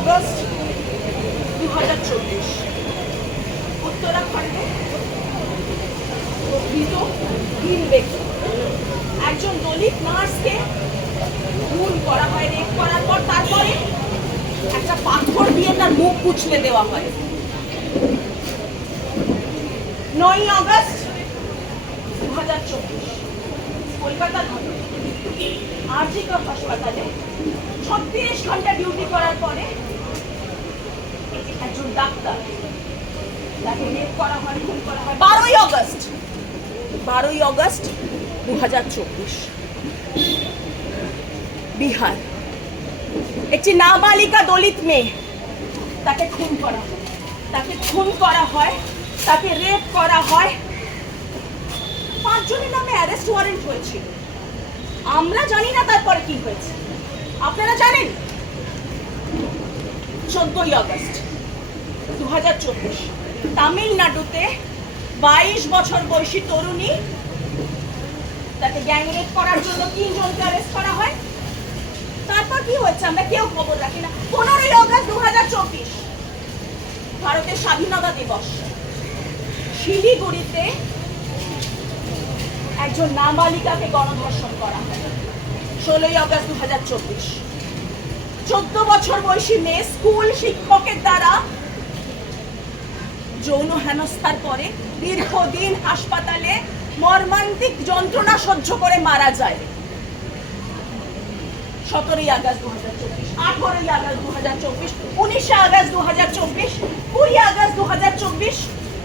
August 2024 উত্তরাখণ্ডে প্রকৃত তিন ব্যক্তি, একজন দলিত নার্সকে খুন করা হয়, রেপ করার পর তারপরে একটা পাথর দিয়ে তার মুখ কুচলে দেওয়া হয়। 9 আগস্ট 2024 কলকাতার ঘটনা। আরজি কর হাসপাতালে 36 ঘন্টা ডিউটি করার পরে একজন ডাক্তার তাকে রেপ করা হয়, খুন করা হয়। 12 আগস্ট 2024 বিহার, একটি নাবালিকা দলিত মেয়ে, তাকে খুন করা হয়, তাকে রেপ করা হয়। 5 জনের নামে অ্যারেস্ট ওয়ারেন্ট হয়েছিল। আমরা জানি না তারপরে কি হয়েছে, আপনারা জানেন? 14 আগস্ট 2024 তামিলনাড়ুতে 22 বছর বয়সী তরুণী, তাকে গ্যাংরেপ করার জন্য 3 জনকে অ্যারেস্ট করা হয়। তারপর কি হয়েছে আমরা কেউ খবর রাখি না। 15 আগস্ট 2024 ভারতের স্বাধীনতা দিবস, শিলিগুড়িতে একজন নাবালিকাকে গণধর্ষণ করা হয়। 16 আগস্ট 2024 14 বছর বয়সী মেয়ে স্কুল শিক্ষকের দ্বারা যৌন হেনস্থার পরে দীর্ঘদিন হাসপাতালে মর্মান্তিক যন্ত্রণা সহ্য করে মারা যায়। 17 আগস্ট 2024 18 আগস্ট 2024 19 আগস্ট 2024 20 আগস্ট 2024